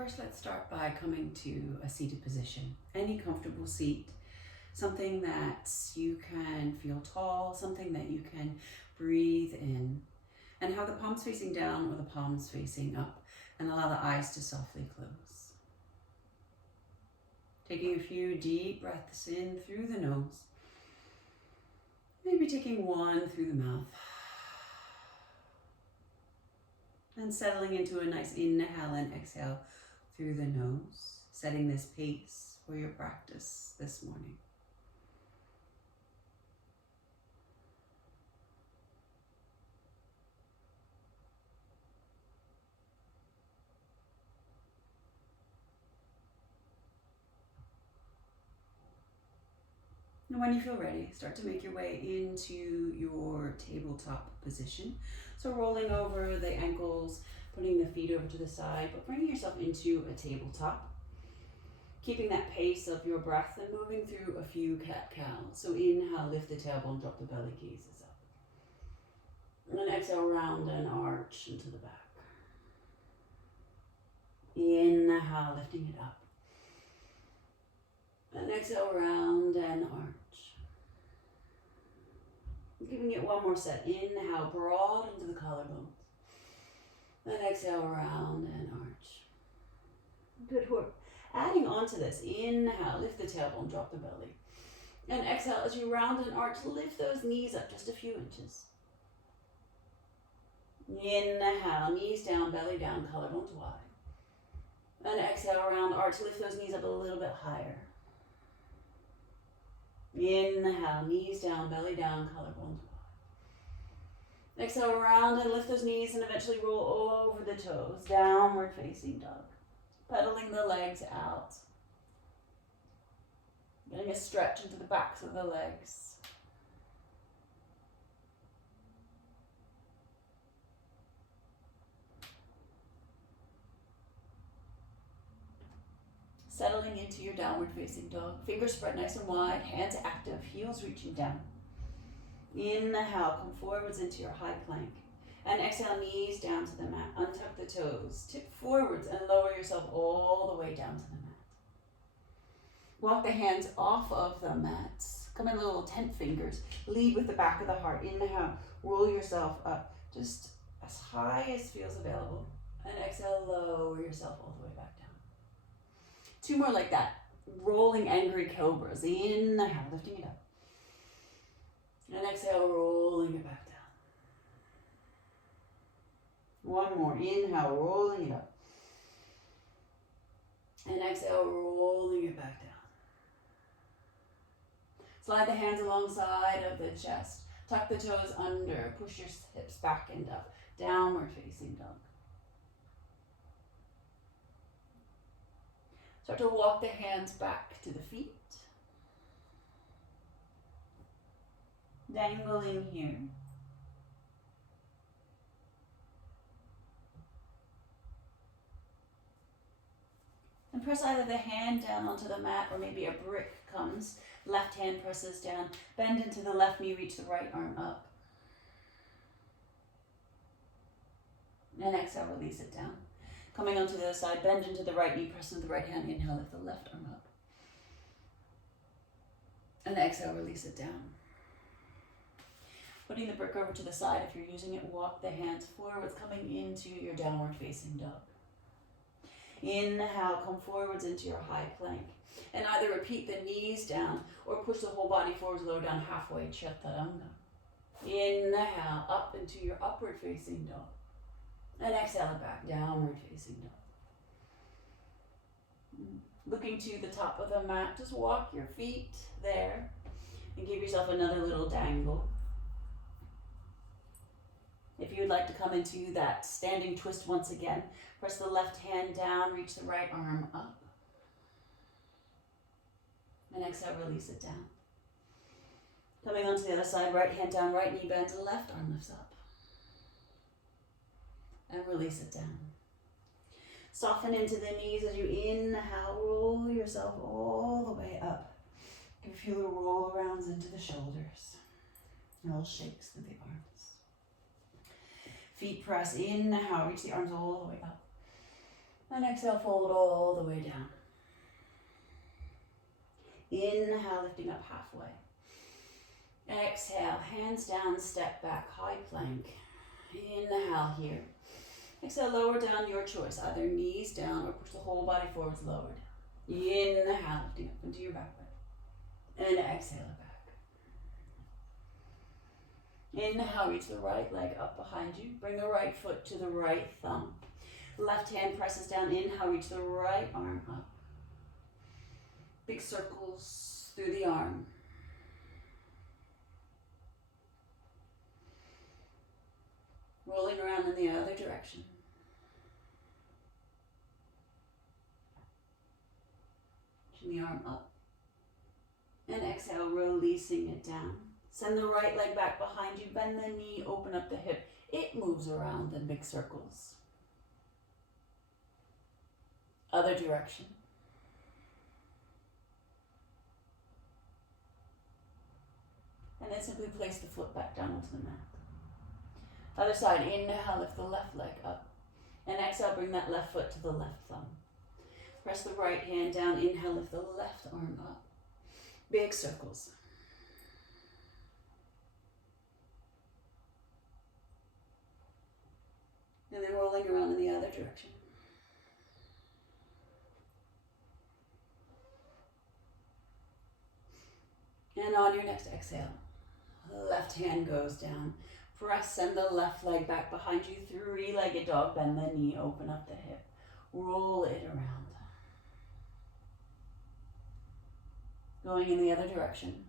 First, let's start by coming to a seated position. Any comfortable seat, something that you can feel tall, something that you can breathe in, and have the palms facing down or the palms facing up, and allow the eyes to softly close. Taking a few deep breaths in through the nose, maybe taking one through the mouth, and settling into a nice inhale and exhale through the nose, setting this pace for your practice this morning. And when you feel ready, start to make your way into your tabletop position. So rolling over the ankles, putting the feet over to the side, but bringing yourself into a tabletop. Keeping that pace of your breath and moving through a few cat-cows. So inhale, lift the tailbone, drop the belly, gazes up. And then exhale, round and arch into the back. Inhale, lifting it up. And exhale, round and arch. Giving it one more set. Inhale, broad into the collarbones. Then exhale, round and arch. Good work. Adding on to this, inhale, lift the tailbone, drop the belly. And exhale, as you round and arch, lift those knees up just a few inches. Inhale, knees down, belly down, collarbones wide. And exhale, round, arch, lift those knees up a little bit higher. Inhale, knees down, belly down, collarbones wide. Exhale, round and lift those knees and eventually roll over the toes, downward facing dog. Pedaling the legs out. Getting a stretch into the backs of the legs. Settling into your downward facing dog. Fingers spread nice and wide, hands active, heels reaching down. Inhale, come forwards into your high plank. And exhale, knees down to the mat. Untuck the toes. Tip forwards and lower yourself all the way down to the mat. Walk the hands off of the mat. Come in little tent fingers. Lead with the back of the heart. Inhale, roll yourself up just as high as feels available. And exhale, lower yourself all the way back down. Two more like that. Rolling angry cobras. Inhale, lifting it up. And exhale, rolling it back down. One more. Inhale, rolling it up. And exhale, rolling it back down. Slide the hands alongside of the chest. Tuck the toes under. Push your hips back and up. Downward facing dog. Start to walk the hands back to the feet. Dangling here. And press either the hand down onto the mat or maybe a brick comes. Left hand presses down. Bend into the left knee, reach the right arm up. And exhale, release it down. Coming onto the other side, bend into the right knee, press into the right hand. Inhale, lift the left arm up. And exhale, release it down. Putting the brick over to the side, if you're using it, walk the hands forwards, coming into your downward facing dog. Inhale, come forwards into your high plank. And either repeat the knees down or push the whole body forwards, lower down halfway, chaturanga. Inhale, up into your upward facing dog. And exhale it back, downward facing dog. Looking to the top of the mat, just walk your feet there and give yourself another little dangle. If you would like to come into that standing twist once again, press the left hand down, reach the right arm up. And exhale, release it down. Coming onto the other side, right hand down, right knee bends, left arm lifts up. And release it down. Soften into the knees as you inhale, roll yourself all the way up. You can feel the roll arounds into the shoulders. Little shakes through the arms. Feet press, inhale, reach the arms all the way up. And exhale, fold all the way down. Inhale, lifting up halfway. Exhale, hands down, step back, high plank. Inhale here. Exhale, lower down, your choice. Either knees down or push the whole body forwards, lowered. Inhale, lifting up into your back leg. And exhale it back. Inhale, reach the right leg up behind you. Bring the right foot to the right thumb. Left hand presses down. Inhale, reach the right arm up. Big circles through the arm. Rolling around in the other direction. Reaching the arm up. And exhale, releasing it down. Send the right leg back behind you. Bend the knee, open up the hip. It moves around in big circles. Other direction. And then simply place the foot back down onto the mat. Other side, inhale, lift the left leg up. And exhale, bring that left foot to the left thumb. Press the right hand down, inhale, lift the left arm up. Big circles. And then rolling around in the other direction. And on your next exhale, left hand goes down. Press, send the left leg back behind you, three-legged dog, bend the knee, open up the hip. Roll it around. Going in the other direction.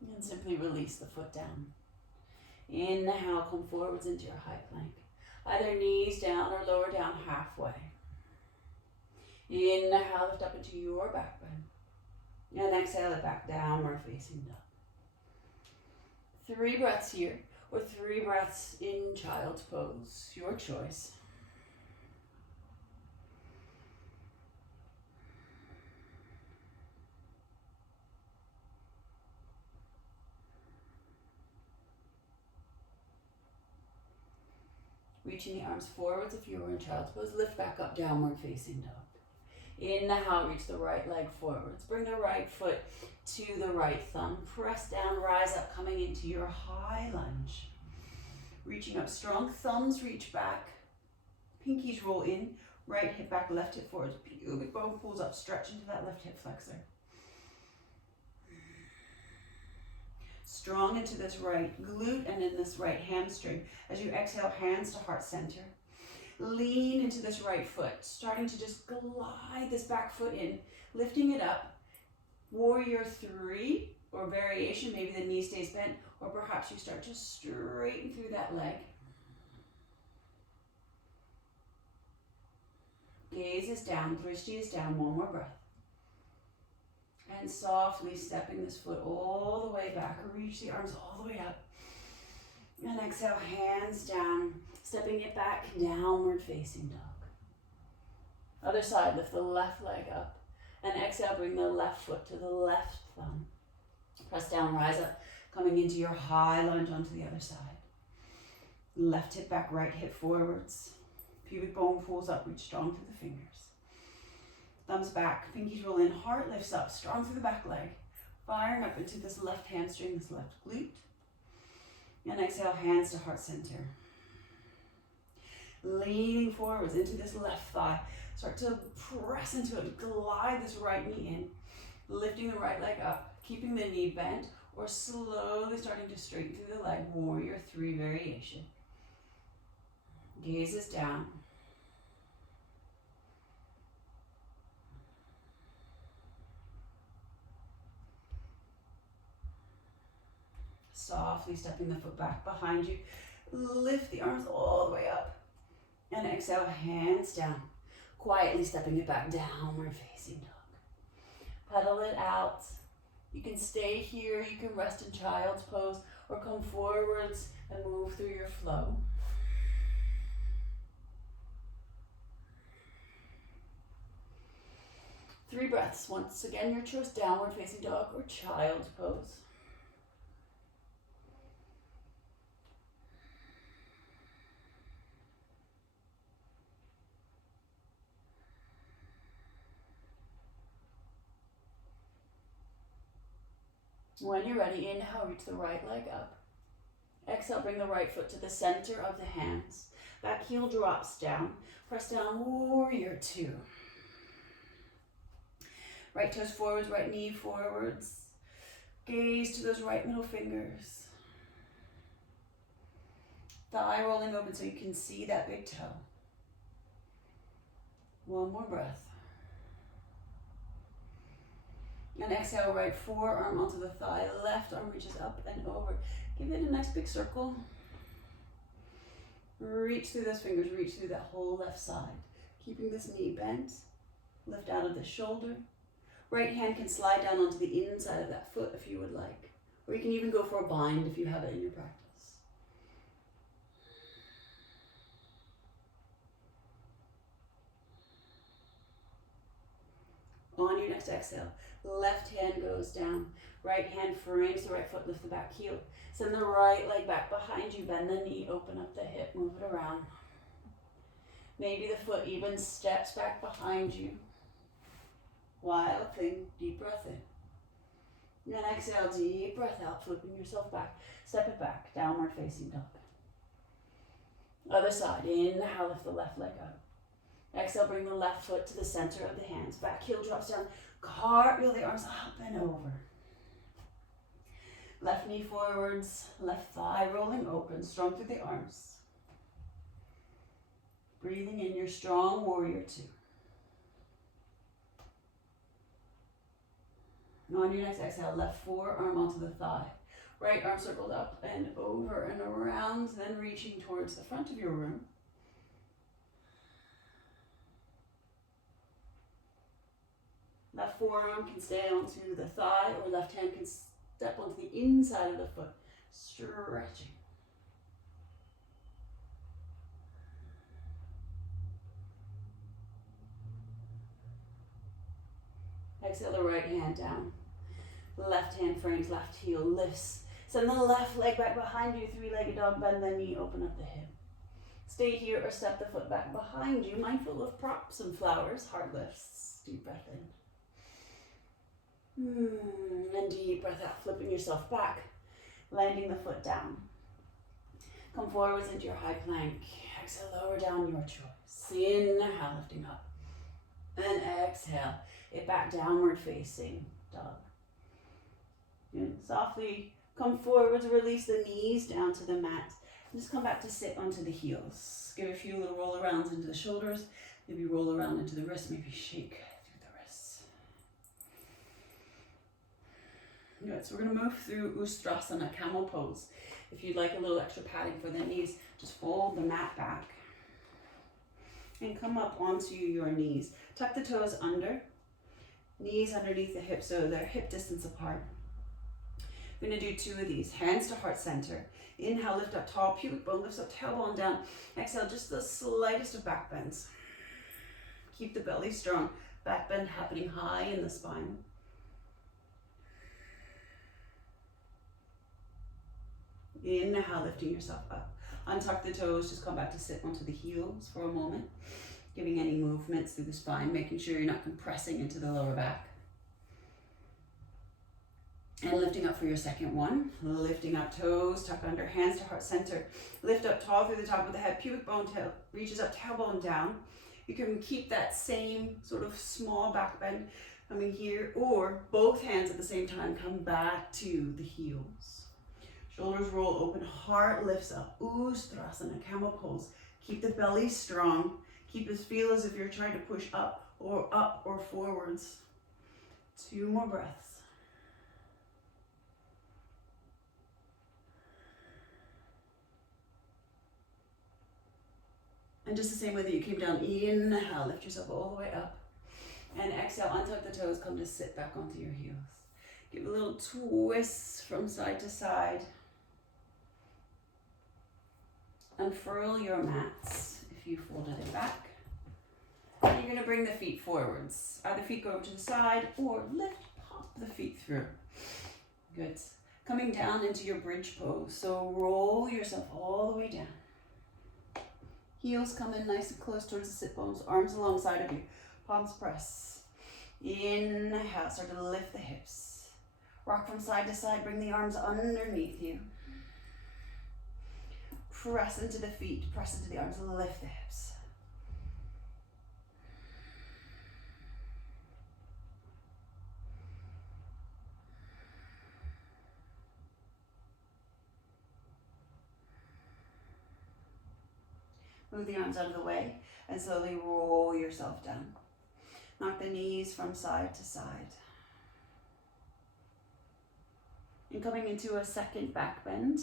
And simply release the foot down. Inhale, come forwards into your high plank. Either knees down or lower down halfway. Inhale, lift up into your back bend. And exhale it back, downward facing dog. 3 breaths here, or 3 breaths in child's pose. Your choice. Reaching the arms forwards if you were in child's pose. Lift back up, downward facing dog. Inhale, reach the right leg forwards. Bring the right foot to the right thumb. Press down, rise up, coming into your high lunge. Reaching up strong, thumbs reach back. Pinkies roll in, right hip back, left hip forwards. Pubic bone pulls up, stretch into that left hip flexor. Strong into this right glute and in this right hamstring. As you exhale, hands to heart center. Lean into this right foot, starting to just glide this back foot in, lifting it up. Warrior 3 or variation, maybe the knee stays bent, or perhaps you start to straighten through that leg. Gaze is down, drishti is down, one more breath. And softly stepping this foot all the way back, or reach the arms all the way up. And exhale, hands down, stepping it back, downward facing dog. Other side, lift the left leg up. And exhale, bring the left foot to the left thumb. Press down, rise up, coming into your high lunge onto the other side. Left hip back, right hip forwards. Pubic bone pulls up, reach strong through the fingers. Thumbs back, pinkies roll in, heart lifts up, strong through the back leg. Firing up into this left hamstring, this left glute. And exhale, hands to heart center. Leaning forwards into this left thigh. Start to press into it, glide this right knee in. Lifting the right leg up, keeping the knee bent, or slowly starting to straighten through the leg, warrior 3 variation. Gaze is down. Softly stepping the foot back behind you. Lift the arms all the way up. And exhale, hands down. Quietly stepping it back, downward facing dog. Pedal it out. You can stay here, you can rest in child's pose, or come forwards and move through your flow. Three breaths. Once again, your choice, downward facing dog or child's pose. When you're ready, inhale, reach the right leg up. Exhale, bring the right foot to the center of the hands. Back heel drops down. Press down, warrior two. Right toes forwards, right knee forwards. Gaze to those right middle fingers. Thigh rolling open so you can see that big toe. One more breath. And exhale, right forearm onto the thigh, left arm reaches up and over. Give it a nice big circle. Reach through those fingers, reach through that whole left side. Keeping this knee bent, lift out of the shoulder. Right hand can slide down onto the inside of that foot if you would like. Or you can even go for a bind if you have it in your practice. On your next exhale, left hand goes down. Right hand frames the right foot, lift the back heel. Send the right leg back behind you, bend the knee, open up the hip, move it around. Maybe the foot even steps back behind you. Wild thing, deep breath in. And exhale, deep breath out, flipping yourself back. Step it back, downward facing dog. Other side, inhale, lift the left leg up. Exhale, bring the left foot to the center of the hands. Back heel drops down. Cartwheel the arms up and over. Left knee forwards, left thigh rolling open, strong through the arms. Breathing in your strong warrior two. And on your next exhale, left forearm onto the thigh. Right arm circled up and over and around, then reaching towards the front of your room. Left forearm can stay onto the thigh, or left hand can step onto the inside of the foot, stretching. Exhale the right hand down. Left hand frames, left heel lifts. Send the left leg back behind you, three-legged dog, bend the knee, open up the hip. Stay here or step the foot back behind you, mindful of props and flowers, heart lifts, deep breath in. And deep breath out, flipping yourself back, landing the foot down. Come forwards into your high plank. Exhale, lower down your choice. Inhale, lifting up. And exhale, it back downward facing dog. And softly come forwards, release the knees down to the mat. And just come back to sit onto the heels. Give a few little roll arounds into the shoulders. Maybe roll around into the wrists, maybe shake. Good, so we're going to move through Ustrasana, Camel Pose. If you'd like a little extra padding for the knees, just fold the mat back. And come up onto your knees. Tuck the toes under. Knees underneath the hips so they're hip distance apart. We're going to do two of these. Hands to heart center. Inhale, lift up tall, pubic bone lifts up, tailbone down. Exhale, just the slightest of back bends. Keep the belly strong. Back bend happening high in the spine. Inhale, lifting yourself up. Untuck the toes, just come back to sit onto the heels for a moment. Giving any movements through the spine, making sure you're not compressing into the lower back. And lifting up for your second one. Lifting up toes, tuck under, hands to heart center. Lift up tall through the top of the head, pubic bone tail reaches up, tailbone down. You can keep that same sort of small back bend coming here, or both hands at the same time come back to the heels. Shoulders roll open, heart lifts up. Ustrasana, Camel Pose. Keep the belly strong. Keep it feel as if you're trying to push up or forwards. 2 more breaths. And just the same way that you came down, inhale, lift yourself all the way up. And exhale, untuck the toes, come to sit back onto your heels. Give a little twist from side to side. Unfurl your mats if you folded it back. And you're going to bring the feet forwards. Either feet go over to the side or pop the feet through. Good. Coming down into your bridge pose. So roll yourself all the way down. Heels come in nice and close towards the sit bones. Arms alongside of you. Palms press. Inhale, start to lift the hips. Rock from side to side, bring the arms underneath you. Press into the feet, press into the arms, lift the hips. Move the arms out of the way and slowly roll yourself down. Knock the knees from side to side. And coming into a second back bend.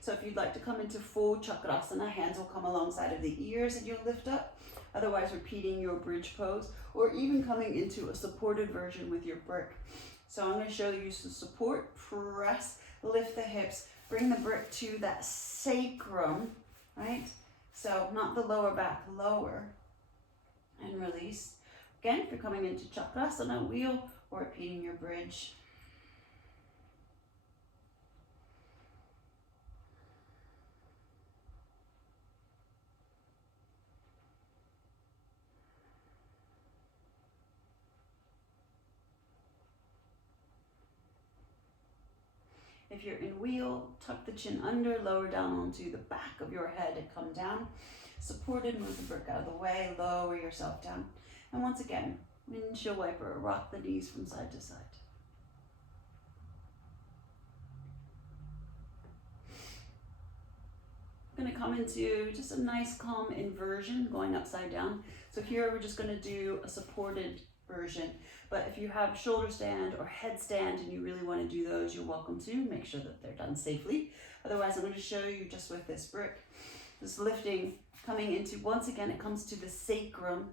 So if you'd like to come into full chakrasana, hands will come alongside of the ears and you'll lift up. Otherwise, repeating your bridge pose, or even coming into a supported version with your brick. So I'm going to show you some support, press, lift the hips, bring the brick to that sacrum, right? So not the lower back, lower, and release. Again, if you're coming into chakrasana, wheel, or repeating your bridge. If you're in wheel, tuck the chin under, lower down onto the back of your head and come down. Supported, move the brick out of the way, lower yourself down. And once again, windshield wiper, rock the knees from side to side. I'm gonna come into just a nice calm inversion, going upside down. So here we're just gonna do a supported version. But if you have shoulder stand or headstand and you really want to do those, you're welcome to. Make sure that they're done safely. Otherwise, I'm going to show you just with this brick. Just lifting, coming into, once again, it comes to the sacrum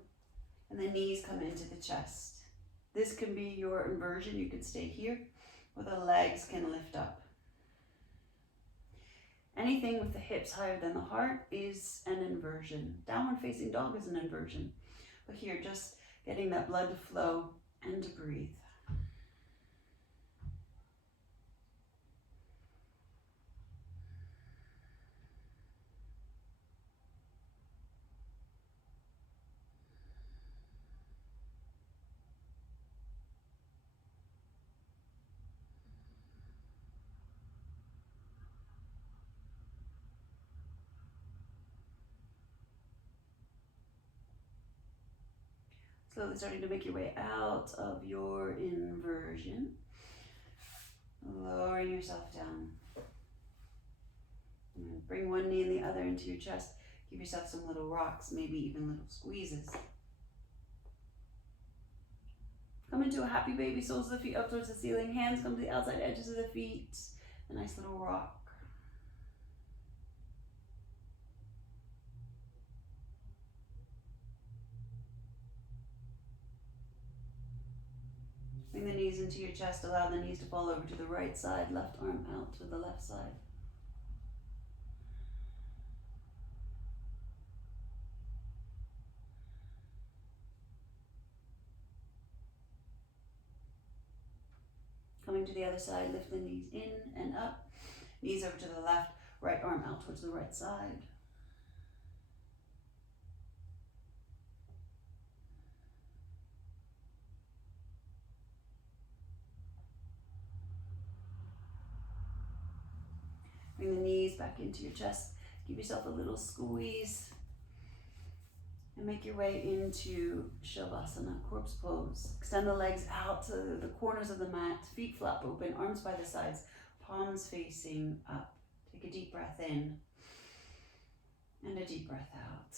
and the knees come into the chest. This can be your inversion. You can stay here or the legs can lift up. Anything with the hips higher than the heart is an inversion. Downward facing dog is an inversion. But here, just getting that blood to flow and to breathe. Slowly starting to make your way out of your inversion. Lowering yourself down. And bring one knee and the other into your chest. Give yourself some little rocks, maybe even little squeezes. Come into a happy baby, soles of the feet up towards the ceiling. Hands come to the outside edges of the feet. A nice little rock. Bring the knees into your chest, allow the knees to fall over to the right side, left arm out to the left side. Coming to the other side, lift the knees in and up, knees over to the left, right arm out towards the right side. Bring the knees back into your chest. Give yourself a little squeeze. And make your way into Shavasana, corpse pose. Extend the legs out to the corners of the mat. Feet flap open, arms by the sides, palms facing up. Take a deep breath in and a deep breath out.